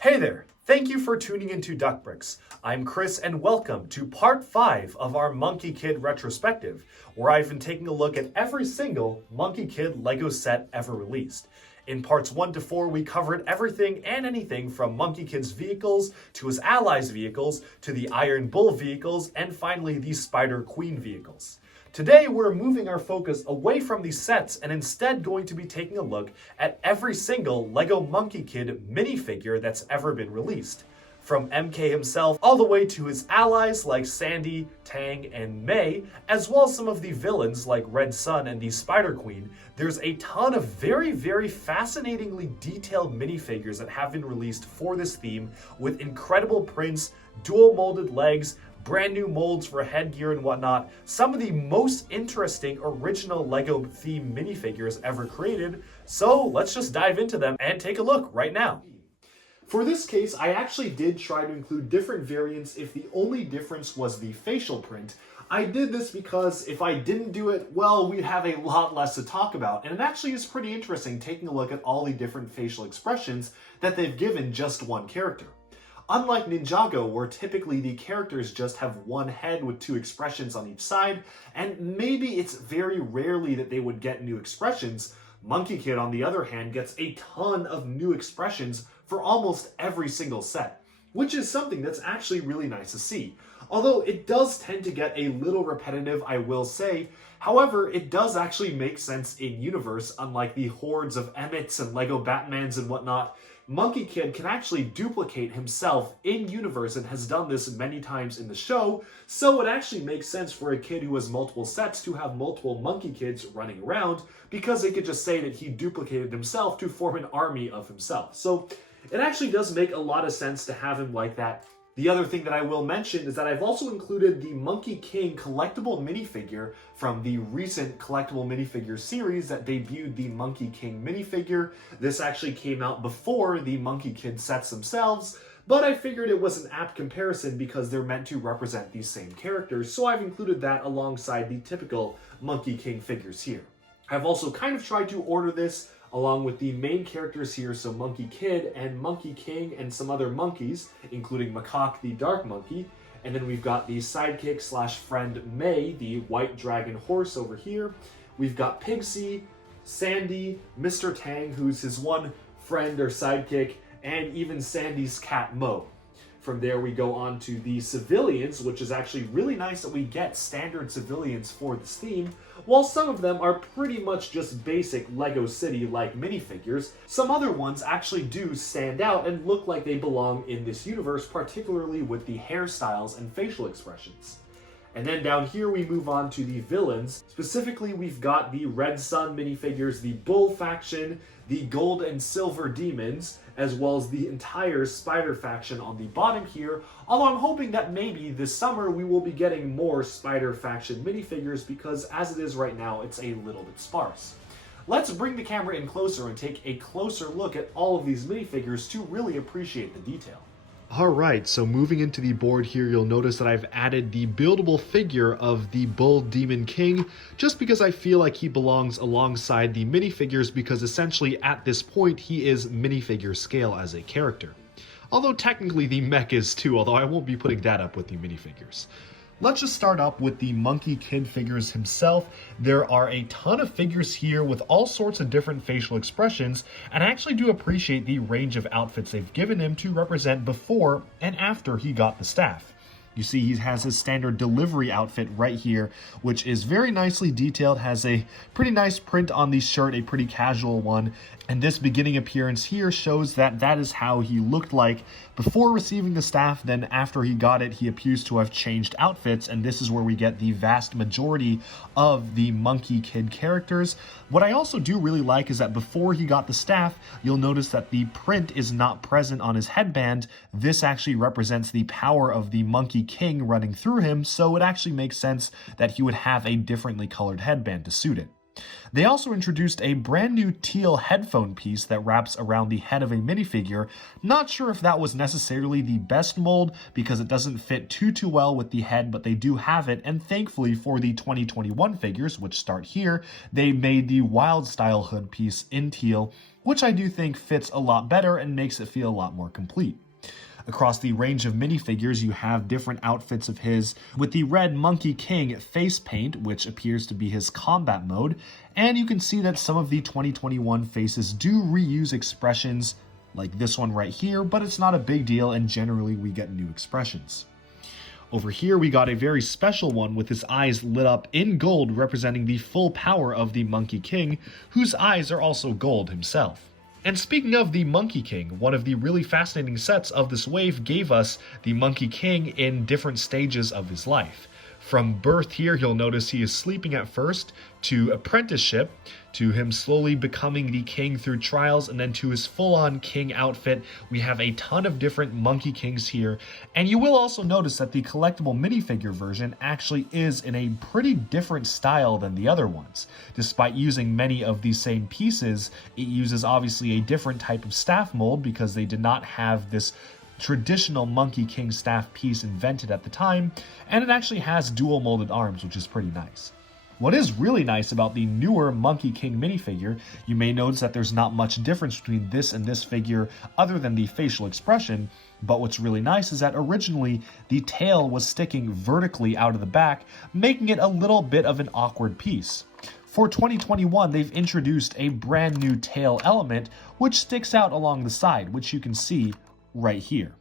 Hey there! Thank you for tuning into Duckbricks. I'm Chris and welcome to part 5 of our Monkey Kid retrospective, where I've been taking a look at every single Monkey Kid LEGO set ever released. In parts 1 to 4, we covered everything and anything from Monkey Kid's vehicles to his allies' vehicles to the Iron Bull vehicles and finally the Spider Queen vehicles. Today, we're moving our focus away from these sets and instead going to be taking a look at every single LEGO Monkey Kid minifigure that's ever been released. From MK himself all the way to his allies like Sandy, Tang, and May, as well as some of the villains like Red Sun and the Spider Queen, there's a ton of very fascinatingly detailed minifigures that have been released for this theme with incredible prints, dual molded legs, brand new molds for headgear and whatnot, some of the most interesting original LEGO theme minifigures ever created. So let's just dive into them and take a look right now. For this case, I actually did try to include different variants if the only difference was the facial print. I did this because if I didn't do it, well, we'd have a lot less to talk about. And it actually is pretty interesting taking a look at all the different facial expressions that they've given just one character. Unlike Ninjago, where typically the characters just have one head with two expressions on each side, and maybe it's very rarely that they would get new expressions, Monkey Kid, on the other hand, gets a ton of new expressions for almost every single set, which is something that's actually really nice to see. Although it does tend to get a little repetitive, I will say. However, it does actually make sense in universe, unlike the hordes of Emmets and Lego Batmans and whatnot. Monkey Kid can actually duplicate himself in universe and has done this many times in the show, so it actually makes sense for a kid who has multiple sets to have multiple Monkey Kids running around, because they could just say that he duplicated himself to form an army of himself. So it actually does make a lot of sense to have him like that. The other thing that I will mention is that I've also included the Monkey King collectible minifigure from the recent collectible minifigure series that debuted the Monkey King minifigure. This actually came out before the Monkey Kid sets themselves, but I figured it was an apt comparison because they're meant to represent these same characters, so I've included that alongside the typical Monkey King figures here. I've also kind of tried to order this along with the main characters here, so Monkey Kid and Monkey King and some other monkeys, including Macaque the Dark Monkey. And then we've got the sidekick slash friend May, the white dragon horse over here. We've got Pigsy, Sandy, Mr. Tang, who's his one friend or sidekick, and even Sandy's cat Mo. From there we go on to the civilians, which is actually really nice that we get standard civilians for this theme. While some of them are pretty much just basic Lego City-like minifigures, some other ones actually do stand out and look like they belong in this universe, particularly with the hairstyles and facial expressions. And then down here we move on to the villains. Specifically, we've got the Red Sun minifigures, the Bull faction, the Gold and Silver Demons, as well as the entire Spider faction on the bottom here, although I'm hoping that maybe this summer we will be getting more Spider faction minifigures because as it is right now, it's a little bit sparse. Let's bring the camera in closer and take a closer look at all of these minifigures to really appreciate the detail. Alright, so moving into the board here, you'll notice that I've added the buildable figure of the Bull Demon King, just because I feel like he belongs alongside the minifigures, because essentially at this point he is minifigure scale as a character. Although technically the mech is too, although I won't be putting that up with the minifigures. Let's just start up with the Monkey Kid figures himself. There are a ton of figures here with all sorts of different facial expressions, and I actually do appreciate the range of outfits they've given him to represent before and after he got the staff. You see he has his standard delivery outfit right here, which is very nicely detailed, has a pretty nice print on the shirt, a pretty casual one, and this beginning appearance here shows that that is how he looked like before receiving the staff. Then after he got it, he appears to have changed outfits, and this is where we get the vast majority of the Monkey Kid characters. What I also do really like is that before he got the staff, you'll notice that the print is not present on his headband. This actually represents the power of the Monkey King running through him, so it actually makes sense that he would have a differently colored headband to suit it. They also introduced a brand new teal headphone piece that wraps around the head of a minifigure. Not sure if that was necessarily the best mold because it doesn't fit too well with the head, but they do have it, and thankfully for the 2021 figures, which start here, they made the wild style hood piece in teal, which I do think fits a lot better and makes it feel a lot more complete. Across the range of minifigures, you have different outfits of his, with the red Monkey King face paint, which appears to be his combat mode, and you can see that some of the 2021 faces do reuse expressions like this one right here, but it's not a big deal, and generally we get new expressions. Over here we got a very special one with his eyes lit up in gold, representing the full power of the Monkey King, whose eyes are also gold himself. And speaking of the Monkey King, one of the really fascinating sets of this wave gave us the Monkey King in different stages of his life. From birth here, you'll notice he is sleeping at first, to apprenticeship, to him slowly becoming the king through trials, and then to his full-on king outfit. We have a ton of different Monkey Kings here, and you will also notice that the collectible minifigure version actually is in a pretty different style than the other ones. Despite using many of the same pieces, it uses obviously a different type of staff mold because they did not have this traditional Monkey King staff piece invented at the time, and it actually has dual molded arms, which is pretty nice. What is really nice about the newer Monkey King minifigure, you may notice that there's not much difference between this and this figure other than the facial expression, but what's really nice is that originally the tail was sticking vertically out of the back, making it a little bit of an awkward piece. For 2021, they've introduced a brand new tail element which sticks out along the side, which you can see right here.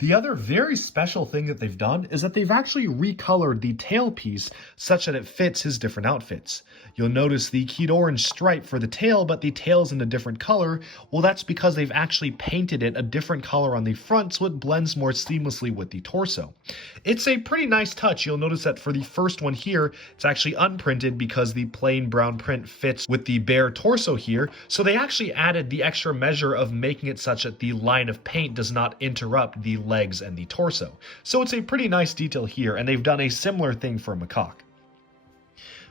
The other very special thing that they've done is that they've actually recolored the tail piece such that it fits his different outfits. You'll notice the keyed orange stripe for the tail, but the tail's in a different color. Well, that's because they've actually painted it a different color on the front so it blends more seamlessly with the torso. It's a pretty nice touch. You'll notice that for the first one here, it's actually unprinted because the plain brown print fits with the bare torso here, so they actually added the extra measure of making it such that the line of paint does not interrupt the legs and the torso. So it's a pretty nice detail here, and they've done a similar thing for Macaque.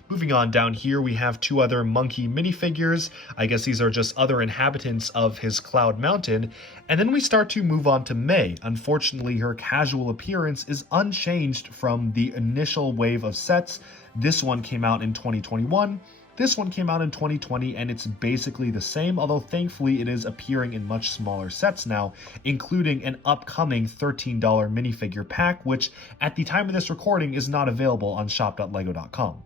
Moving on down here, we have two other monkey minifigures. I guess these are just other inhabitants of his Cloud Mountain. And then we start to move on to May. Unfortunately, her casual appearance is unchanged from the initial wave of sets. This one came out in 2021. This one came out in 2020, and it's basically the same, although thankfully it is appearing in much smaller sets now, including an upcoming $13 minifigure pack, which at the time of this recording is not available on shop.lego.com.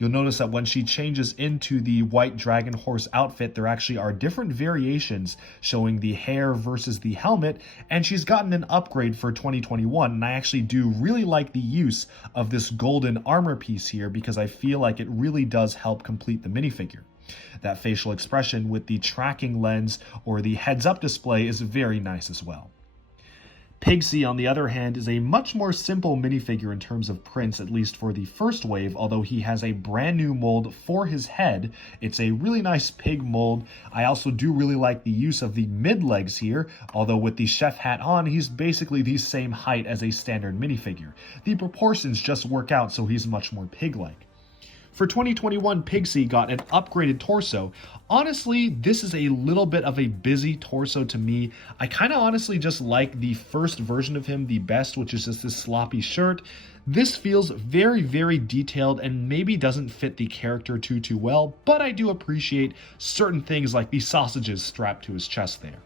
You'll notice that when she changes into the white dragon horse outfit, there actually are different variations showing the hair versus the helmet, and she's gotten an upgrade for 2021, and I actually do really like the use of this golden armor piece here because I feel like it really does help complete the minifigure. That facial expression with the tracking lens or the heads-up display is very nice as well. Pigsy, on the other hand, is a much more simple minifigure in terms of prints, at least for the first wave, although he has a brand new mold for his head. It's a really nice pig mold. I also do really like the use of the mid-legs here, although with the chef hat on, he's basically the same height as a standard minifigure. The proportions just work out so he's much more pig-like. For 2021, Pigsy got an upgraded torso. Honestly, this is a little bit of a busy torso to me. I kind of honestly just like the first version of him the best, which is just this sloppy shirt. This feels very, very detailed and maybe doesn't fit the character too well, but I do appreciate certain things like the sausages strapped to his chest there.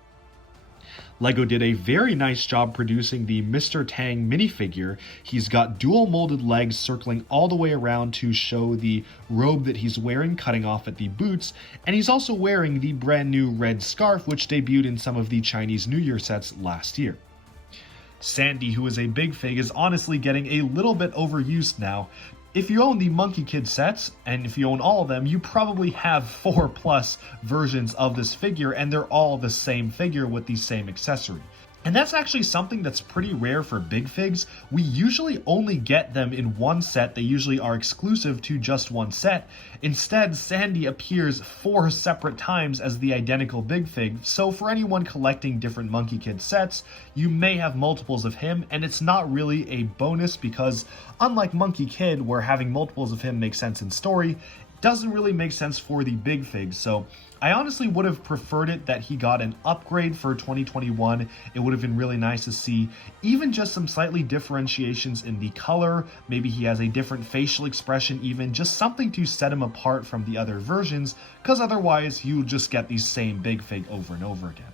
LEGO did a very nice job producing the Mr. Tang minifigure. He's got dual molded legs circling all the way around to show the robe that he's wearing, cutting off at the boots, and he's also wearing the brand new red scarf which debuted in some of the Chinese New Year sets last year. Sandy, who is a big fig, is honestly getting a little bit overused now. If you own the Monkey Kid sets, and if you own all of them, you probably have 4+ versions of this figure, and they're all the same figure with the same accessory. And that's actually something that's pretty rare for big figs. We usually only get them in one set. They usually are exclusive to just one set. Instead, Sandy appears 4 separate times as the identical big fig. So for anyone collecting different Monkey Kid sets, you may have multiples of him, and it's not really a bonus because unlike Monkey Kid, where having multiples of him makes sense in story, doesn't really make sense for the big figs. So I honestly would have preferred it that he got an upgrade for 2021. It would have been really nice to see even just some slightly differentiations in the color. Maybe he has a different facial expression, even just something to set him apart from the other versions, because otherwise you just get the same big fig over and over again.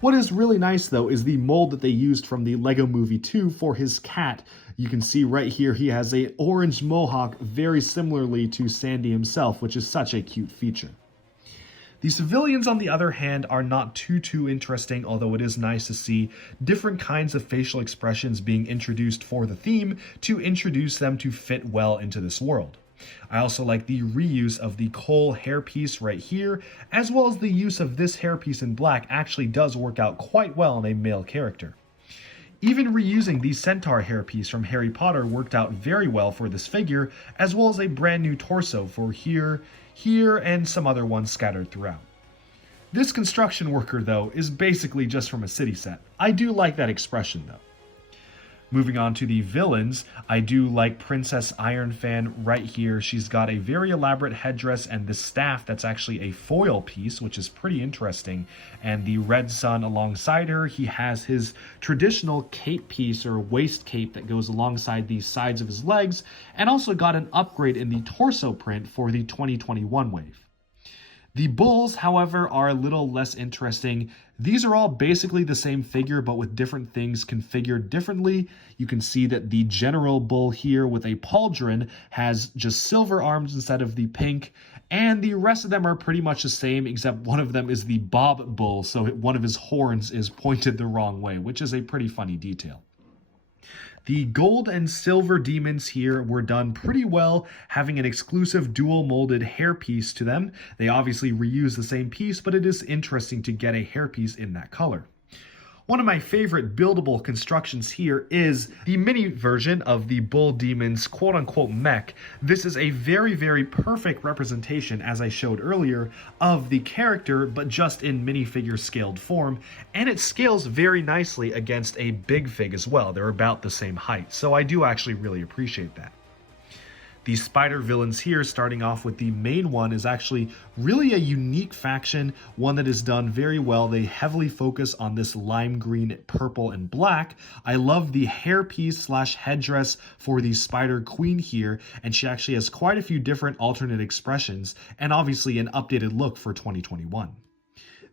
What is really nice though is the mold that they used from the LEGO Movie 2 for his cat. You can see right here he has an orange mohawk very similarly to Sandy himself, which is such a cute feature. The civilians, on the other hand, are not too interesting, although it is nice to see different kinds of facial expressions being introduced for the theme to introduce them to fit well into this world. I also like the reuse of the Cole hairpiece right here, as well as the use of this hairpiece in black actually does work out quite well in a male character. Even reusing the centaur hairpiece from Harry Potter worked out very well for this figure, as well as a brand new torso for here, and some other ones scattered throughout. This construction worker, though, is basically just from a city set. I do like that expression, though. Moving on to the villains, I do like Princess Ironfan right here. She's got a very elaborate headdress and the staff that's actually a foil piece, which is pretty interesting. And the Red Sun alongside her, he has his traditional cape piece or waist cape that goes alongside the sides of his legs, and also got an upgrade in the torso print for the 2021 wave. The bulls, however, are a little less interesting. These are all basically the same figure, but with different things configured differently. You can see that the general bull here with a pauldron has just silver arms instead of the pink, and the rest of them are pretty much the same, except one of them is the bob bull, so one of his horns is pointed the wrong way, which is a pretty funny detail. The gold and silver demons here were done pretty well, having an exclusive dual molded hairpiece to them. They obviously reuse the same piece, but it is interesting to get a hairpiece in that color. One of my favorite buildable constructions here is the mini version of the Bull Demon's quote-unquote mech. This is a very perfect representation, as I showed earlier, of the character, but just in minifigure scaled form, and it scales very nicely against a big fig as well. They're about the same height, so I do actually really appreciate that. The spider villains here, starting off with the main one, is actually really a unique faction, one that is done very well. They heavily focus on this lime green, purple, and black. I love the hairpiece / headdress for the spider queen here, and she actually has quite a few different alternate expressions, and obviously an updated look for 2021.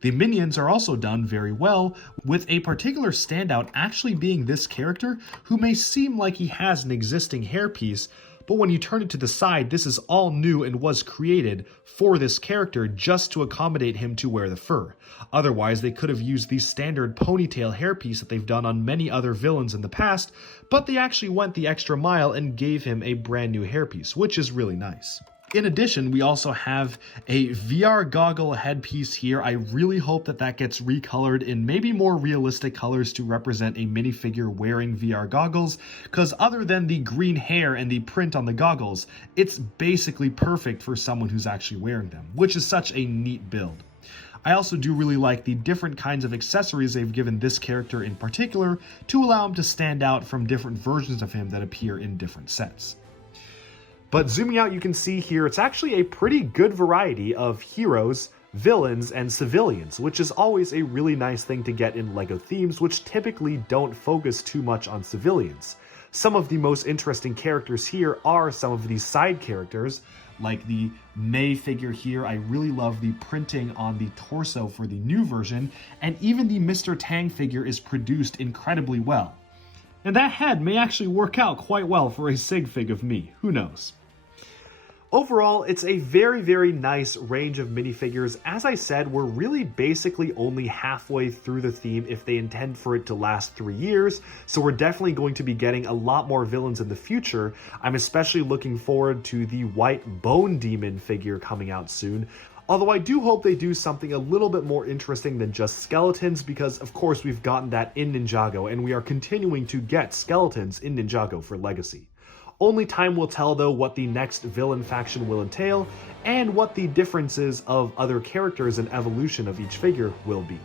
The minions are also done very well, with a particular standout actually being this character, who may seem like he has an existing hairpiece, but when you turn it to the side, this is all new and was created for this character just to accommodate him to wear the fur. Otherwise, they could have used the standard ponytail hairpiece that they've done on many other villains in the past, but they actually went the extra mile and gave him a brand new hairpiece, which is really nice. In addition, we also have a VR goggle headpiece here. I really hope that that gets recolored in maybe more realistic colors to represent a minifigure wearing VR goggles, because other than the green hair and the print on the goggles, it's basically perfect for someone who's actually wearing them, which is such a neat build. I also do really like the different kinds of accessories they've given this character in particular to allow him to stand out from different versions of him that appear in different sets. But zooming out, you can see here, it's actually a pretty good variety of heroes, villains, and civilians, which is always a really nice thing to get in LEGO themes, which typically don't focus too much on civilians. Some of the most interesting characters here are some of these side characters, like the May figure here. I really love the printing on the torso for the new version, and even the Mr. Tang figure is produced incredibly well. And that head may actually work out quite well for a sig fig of me, who knows? Overall, it's a very nice range of minifigures. As I said, we're really basically only halfway through the theme if they intend for it to last 3 years, so we're definitely going to be getting a lot more villains in the future. I'm especially looking forward to the white bone demon figure coming out soon. Although I do hope they do something a little bit more interesting than just skeletons, because of course we've gotten that in Ninjago, and we are continuing to get skeletons in Ninjago for Legacy. Only time will tell though what the next villain faction will entail, and what the differences of other characters and evolution of each figure will be.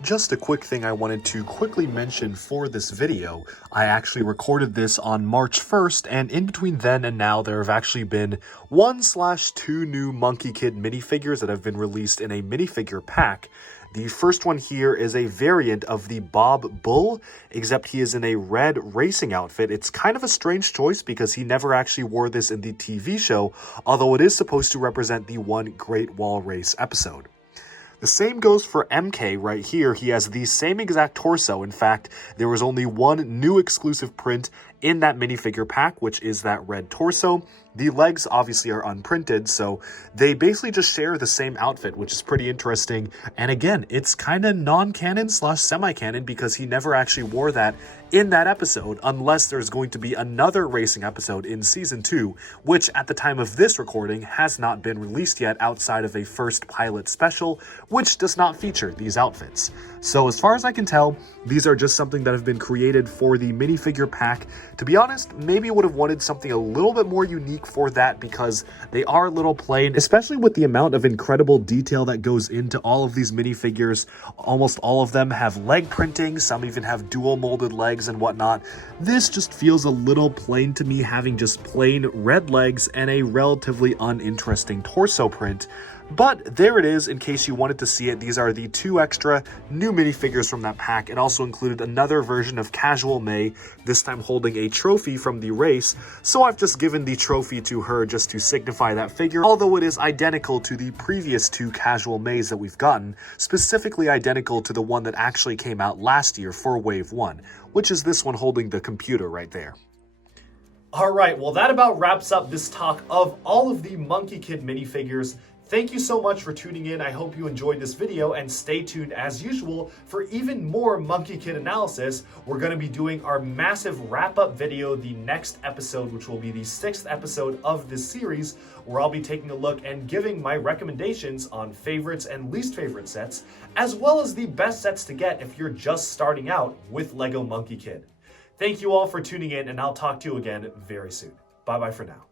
Just a quick thing I wanted to quickly mention for this video. I actually recorded this on March 1st, and in between then and now, there have actually been 1/2 new Monkie Kid minifigures that have been released in a minifigure pack. The first one here is a variant of the Bob Bull, except he is in a red racing outfit. It's kind of a strange choice because he never actually wore this in the TV show, although it is supposed to represent the one Great Wall Race episode. The same goes for MK right here. He has the same exact torso. In fact, there was only one new exclusive print in that minifigure pack, which is that red torso. The legs obviously are unprinted, so they basically just share the same outfit, which is pretty interesting. And again, it's kind of non-canon / semi-canon because he never actually wore that in that episode, unless there's going to be another racing episode in season 2, which at the time of this recording has not been released yet outside of a first pilot special, which does not feature these outfits. So as far as I can tell, these are just something that have been created for the minifigure pack. To be honest, maybe would have wanted something a little bit more unique for that because they are a little plain, especially with the amount of incredible detail that goes into all of these minifigures. Almost all of them have leg printing, some even have dual molded legs and whatnot. This just feels a little plain to me, having just plain red legs and a relatively uninteresting torso print. But there it is, in case you wanted to see it. These are the 2 extra new minifigures from that pack. It also included another version of Casual May, this time holding a trophy from the race. So I've just given the trophy to her just to signify that figure, although it is identical to the previous 2 Casual Mays that we've gotten, specifically identical to the one that actually came out last year for Wave 1, which is this one holding the computer right there. Alright, well that about wraps up this talk of all of the Monkie Kid minifigures. Thank you so much for tuning in. I hope you enjoyed this video, and stay tuned as usual for even more Monkie Kid analysis. We're going to be doing our massive wrap-up video the next episode, which will be the 6th episode of this series, where I'll be taking a look and giving my recommendations on favorites and least favorite sets, as well as the best sets to get if you're just starting out with LEGO Monkie Kid. Thank you all for tuning in, and I'll talk to you again very soon. Bye-bye for now.